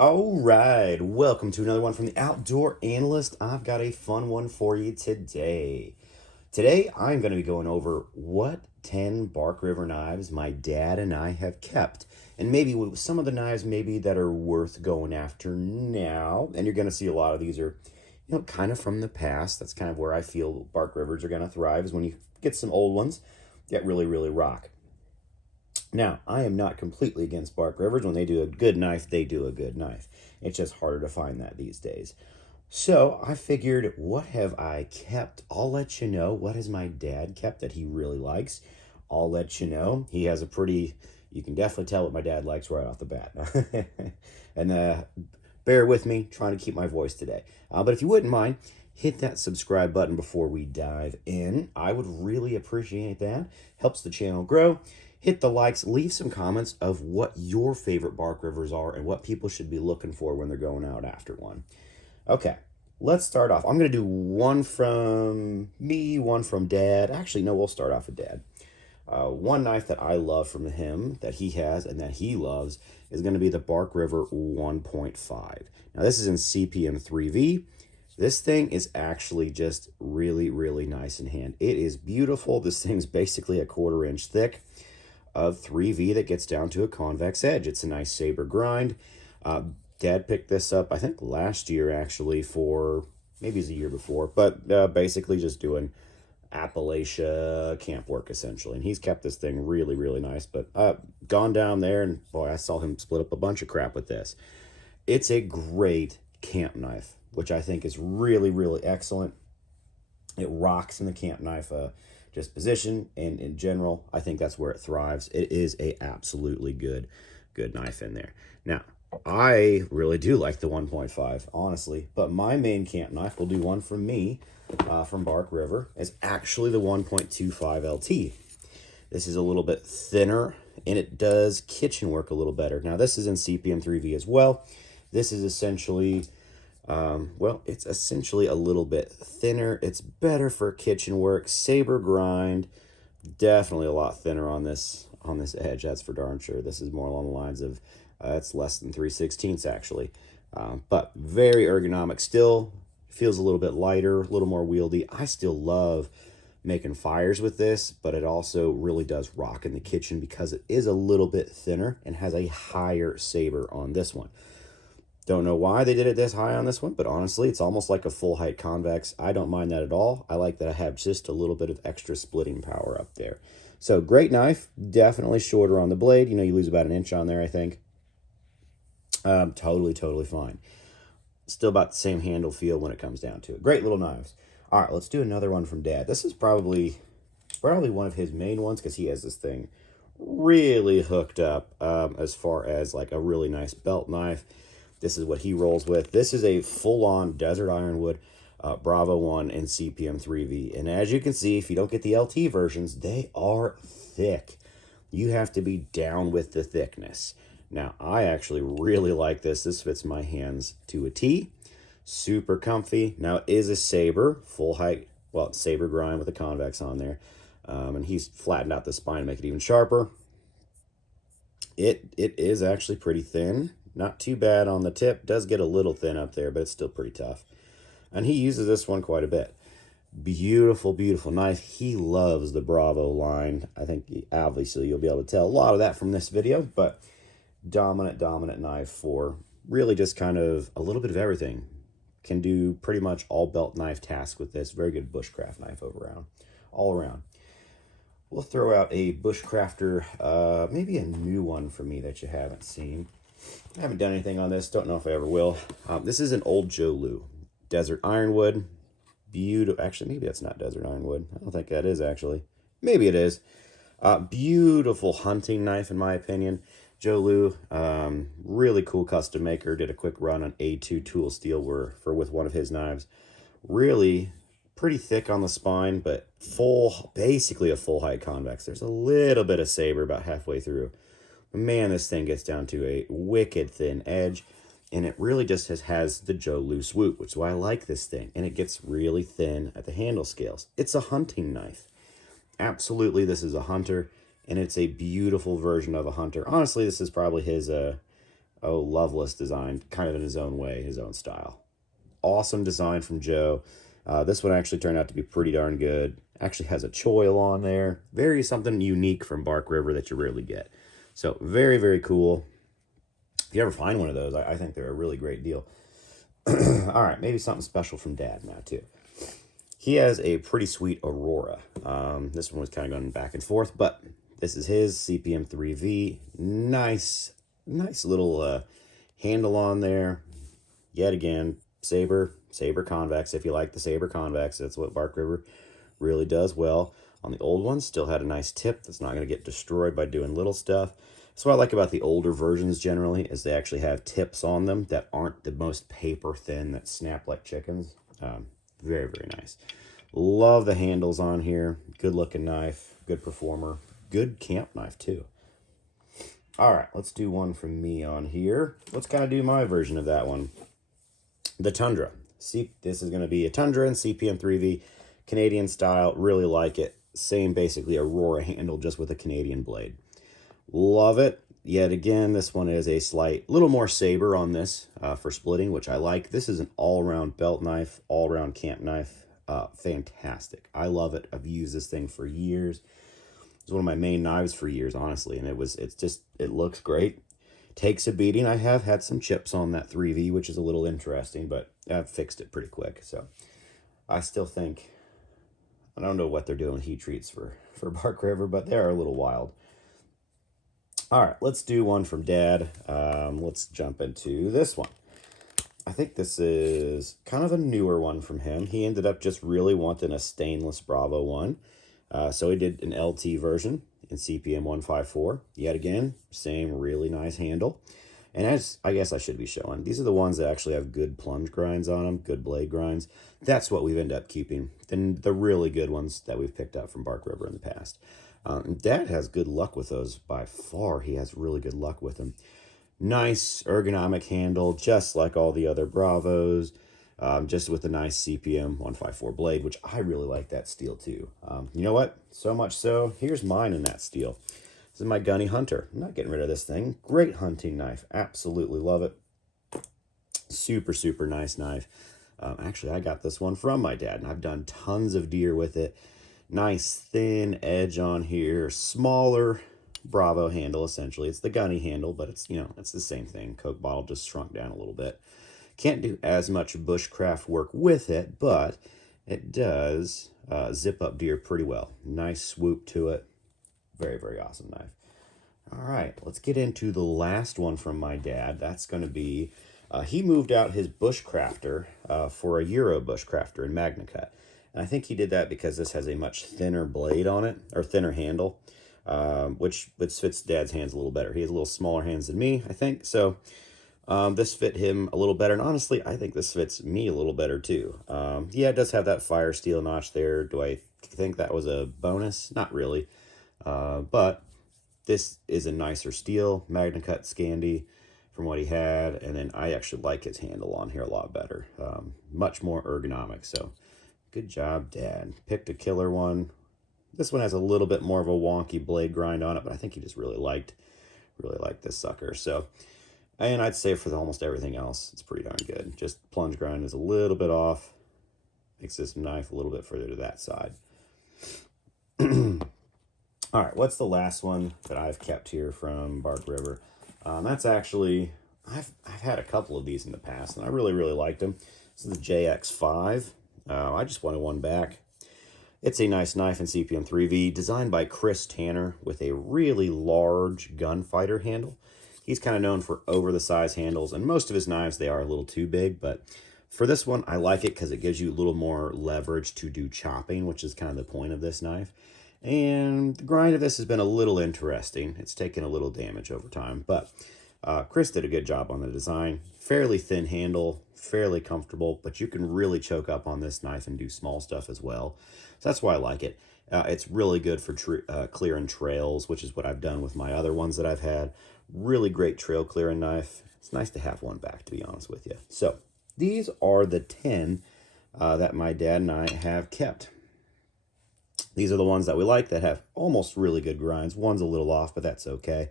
All right, welcome to another one from the Outdoor Analyst. I've got a fun one for you today. Today, I'm going to be going over what 10 Bark River knives my dad and I have kept. And maybe some of the knives maybe that are worth going after now. And you're going to see a lot of these are, kind of from the past. That's kind of where I feel Bark Rivers are going to thrive, is when you get some old ones that really, really rock. Now, I am not completely against Bark Rivers. When they do a good knife, they do a good knife. It's just harder to find that these days. So I figured, what have I kept? I'll let you know. What has my dad kept that he really likes? I'll let you know. He has a pretty, you can definitely tell what my dad likes right off the bat. And bear with me, trying to keep my voice today. But if you wouldn't mind, hit that subscribe button before we dive in. I would really appreciate that. Helps the channel grow. Hit the likes, leave some comments of what your favorite Bark Rivers are and what people should be looking for when they're going out after one. Okay, let's start off. I'm going to do one from me, one from Dad. Actually, no, we'll start off with Dad. One knife that I love from him, that he has and that he loves, is going to be the Bark River 1.5. Now, this is in CPM 3V. This thing is actually just really, really nice in hand. It is beautiful. This thing's basically a 1/4 inch thick of 3V that gets down to a convex edge. It's a nice saber grind. Dad picked this up, I think, last year, actually, for maybe it's a year before, but basically just doing Appalachia camp work, essentially. And he's kept this thing really, really nice. But gone down there, and boy, I saw him split up a bunch of crap with this. It's a great camp knife, which I think is really, really excellent. It rocks in the camp knife just position, and in general, I think that's where it thrives. It is a absolutely good knife in there. Now, I really do like the 1.5, honestly, but my main camp knife, will do one from me, from Bark River, is actually the 1.25 LT. This is a little bit thinner, and it does kitchen work a little better. Now, this is in CPM 3V as well. This is essentially, well, it's essentially a little bit thinner. It's better for kitchen work, saber grind. Definitely a lot thinner on this edge, that's for darn sure. This is more along the lines of, it's less than 3/16 actually. But very ergonomic still. Feels a little bit lighter, a little more wieldy. I still love making fires with this, but it also really does rock in the kitchen because it is a little bit thinner and has a higher saber on this one. Don't know why they did it this high on this one, but honestly, it's almost like a full height convex. I don't mind that at all. I like that I have just a little bit of extra splitting power up there. So great knife, definitely shorter on the blade. You lose about an inch on there, I think. Totally fine. Still about the same handle feel when it comes down to it. Great little knives. All right, let's do another one from Dad. This is probably one of his main ones because he has this thing really hooked up as far as like a really nice belt knife. This is what he rolls with. This is a full-on desert ironwood Bravo 1 and CPM 3V. And as you can see, if you don't get the LT versions, they are thick. You have to be down with the thickness. Now, I actually really like this. This fits my hands to a T. Super comfy. Now, it is a saber, full height, well, it's saber grind with a convex on there. And he's flattened out the spine to make it even sharper. It is actually pretty thin. Not too bad on the tip. Does get a little thin up there, but it's still pretty tough. And he uses this one quite a bit. Beautiful, beautiful knife. He loves the Bravo line. I think obviously you'll be able to tell a lot of that from this video, but dominant knife for really just kind of a little bit of everything. Can do pretty much all belt knife tasks with this. Very good bushcraft knife all around. We'll throw out a Bushcrafter, maybe a new one for me that you haven't seen. I haven't done anything on this. Don't know if I ever will. This is an old Jolu. Desert ironwood. Beautiful. Actually, maybe that's not desert ironwood. I don't think that is, actually. Maybe it is. Beautiful hunting knife, in my opinion. Jolu, really cool custom maker. Did a quick run on A2 tool steel with one of his knives. Really pretty thick on the spine, but basically a full height convex. There's a little bit of saber about halfway through. Man, this thing gets down to a wicked thin edge, and it really just has the Jolu swoop, which is why I like this thing. And it gets really thin at the handle scales. It's a hunting knife. Absolutely, this is a hunter, and it's a beautiful version of a hunter. Honestly, this is probably his Oh, Loveless design, kind of in his own way, his own style. Awesome design from Joe. This one actually turned out to be pretty darn good. Actually has a choil on there. Very something unique from Bark River that you rarely get. So very, very cool. If you ever find one of those, I think they're a really great deal. All right, maybe something special from Dad now too. He has a pretty sweet Aurora. This one was kind of going back and forth, but this is his CPM 3V. Nice little handle on there. Yet again, Saber convex. If you like the Saber convex, that's what Bark River really does well. On the old one, still had a nice tip that's not going to get destroyed by doing little stuff. That's what I like about the older versions generally, is they actually have tips on them that aren't the most paper thin that snap like chickens. Very, very nice. Love the handles on here. Good looking knife, good performer, good camp knife too. All right, let's do one from me on here. Let's kind of do my version of that one. The Tundra. See, this is going to be a Tundra and CPM 3V, Canadian style. Really like it. Same basically Aurora handle, just with a Canadian blade. Love it. Yet again, this one is a little more saber on this for splitting, which I like. This is an all-around belt knife, all-around camp knife. Fantastic. I love it. I've used this thing for years. It's one of my main knives for years, honestly, and it looks great. Takes a beating. I have had some chips on that 3V, which is a little interesting, but I've fixed it pretty quick. So I still think, I don't know what they're doing with heat treats for Bark River, but they are a little wild. All right, let's do one from Dad. Let's jump into this one. I think this is kind of a newer one from him. He ended up just really wanting a stainless Bravo one. So he did an LT version in CPM 154. Yet again, same really nice handle. And as I guess I should be showing, these are the ones that actually have good plunge grinds on them, good blade grinds. That's what we've ended up keeping. Then the really good ones that we've picked up from Bark River in the past. Dad has good luck with those by far. He has really good luck with them. Nice ergonomic handle, just like all the other Bravos, just with a nice CPM 154 blade, which I really like that steel too. You know what? So much so, here's mine in that steel. This is my Gunny Hunter. I'm not getting rid of this thing. Great hunting knife. Absolutely love it. Super, super nice knife. Actually, I got this one from my dad, and I've done tons of deer with it. Nice thin edge on here. Smaller Bravo handle, essentially. It's the Gunny handle, but it's, it's the same thing. Coke bottle just shrunk down a little bit. Can't do as much bushcraft work with it, but it does zip up deer pretty well. Nice swoop to it. Very, very awesome knife. All right, let's get into the last one from my dad. That's going to be, he moved out his Bushcrafter for a Euro Bushcrafter in MagnaCut. And I think he did that because this has a much thinner blade on it, or thinner handle, which fits Dad's hands a little better. He has a little smaller hands than me, I think. So this fit him a little better. And honestly, I think this fits me a little better too. Yeah, it does have that fire steel notch there. Do I think that was a bonus? Not really. But this is a nicer steel, MagnaCut Scandi from what he had. And then I actually like his handle on here a lot better. Much more ergonomic. So good job, Dad. Picked a killer one. This one has a little bit more of a wonky blade grind on it, but I think he just really liked this sucker. So, and I'd say for almost everything else, it's pretty darn good. Just plunge grind is a little bit off. Makes this knife a little bit further to that side. All right, what's the last one that I've kept here from Bark River? That's actually, I've had a couple of these in the past, and I really, really liked them. This is the JX5. I just wanted one back. It's a nice knife in CPM 3V, designed by Chris Tanner with a really large gunfighter handle. He's kind of known for over-the-size handles, and most of his knives, they are a little too big, but for this one, I like it because it gives you a little more leverage to do chopping, which is kind of the point of this knife. And the grind of this has been a little interesting. It's taken a little damage over time, but Chris did a good job on the design. Fairly thin handle, fairly comfortable, but you can really choke up on this knife and do small stuff as well. So that's why I like it. It's really good for clearing trails, which is what I've done with my other ones that I've had. Really great trail clearing knife. It's nice to have one back, to be honest with you. So these are the 10 that my dad and I have kept. These are the ones that we like that have almost really good grinds. One's a little off, but that's okay.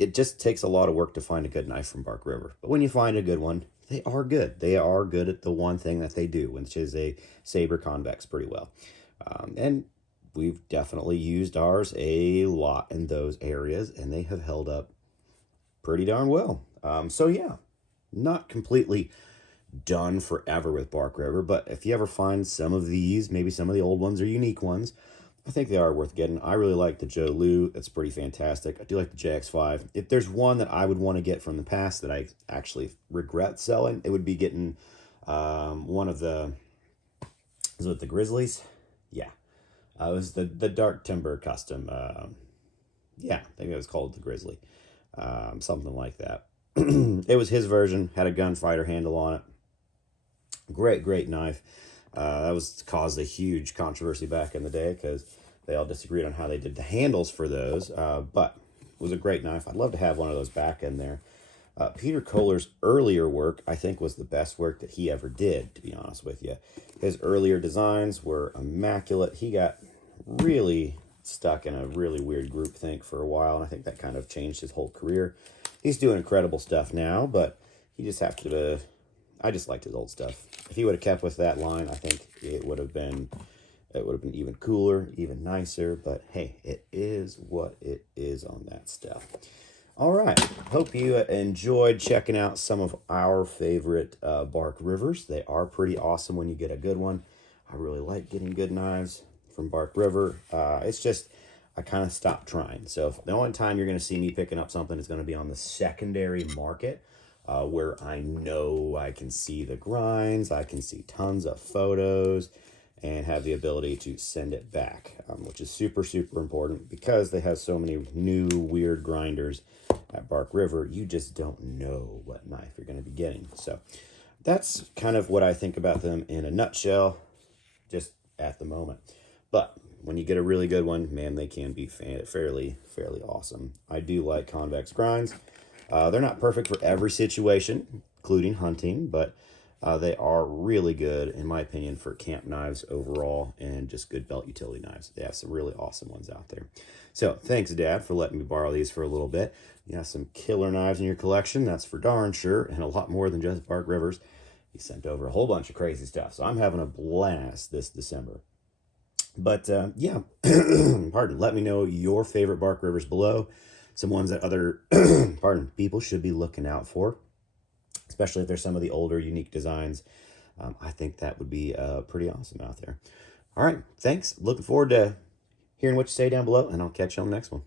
it just takes a lot of work to find a good knife from Bark River. But when you find a good one, they are good. They are good at the one thing that they do, which is a saber convex pretty well. And we've definitely used ours a lot in those areas, and they have held up pretty darn well. So yeah, not completely done forever with Bark River, but if you ever find some of these, maybe some of the old ones or unique ones, I think they are worth getting. I really like the Jolu. That's pretty fantastic. I do like the JX5. If there's one that I would want to get from the past that I actually regret selling, it would be getting one of the, is it the Grizzlies? Yeah. It was the Dark Timber Custom. Yeah, I think it was called the Grizzly. Something like that. It was his version, had a gunfighter handle on it. Great knife. That was caused a huge controversy back in the day because they all disagreed on how they did the handles for those. But it was a great knife. I'd love to have one of those back in there. Peter Kohler's earlier work, I think, was the best work that he ever did, to be honest with you. His earlier designs were immaculate. He got really stuck in a really weird groupthink for a while, and I think that kind of changed his whole career. He's doing incredible stuff now, but he just have to... I just liked his old stuff. If he would have kept with that line, I think it would have been even cooler, even nicer. But hey, it is what it is on that stuff. All right. Hope you enjoyed checking out some of our favorite Bark Rivers. They are pretty awesome when you get a good one. I really like getting good knives from Bark River. It's just, I kind of stopped trying. So the only time you're going to see me picking up something is going to be on the secondary market. Where I know I can see the grinds, I can see tons of photos, and have the ability to send it back, which is super important because they have so many new weird grinders at Bark River. You just don't know what knife you're going to be getting. So that's kind of what I think about them in a nutshell, just at the moment. But when you get a really good one, man, they can be fairly awesome. I do like convex grinds. They're not perfect for every situation, including hunting, but they are really good, in my opinion, for camp knives overall and just good belt utility knives. They have some really awesome ones out there. So thanks, Dad, for letting me borrow these for a little bit. You have some killer knives in your collection, that's for darn sure, and a lot more than just Bark Rivers. He sent over a whole bunch of crazy stuff, so I'm having a blast this December. But yeah, pardon, let me know your favorite Bark Rivers below. Some ones that other people should be looking out for, especially if there's some of the older unique designs. I think that would be pretty awesome out there. All right, thanks. Looking forward to hearing what you say down below, and I'll catch you on the next one.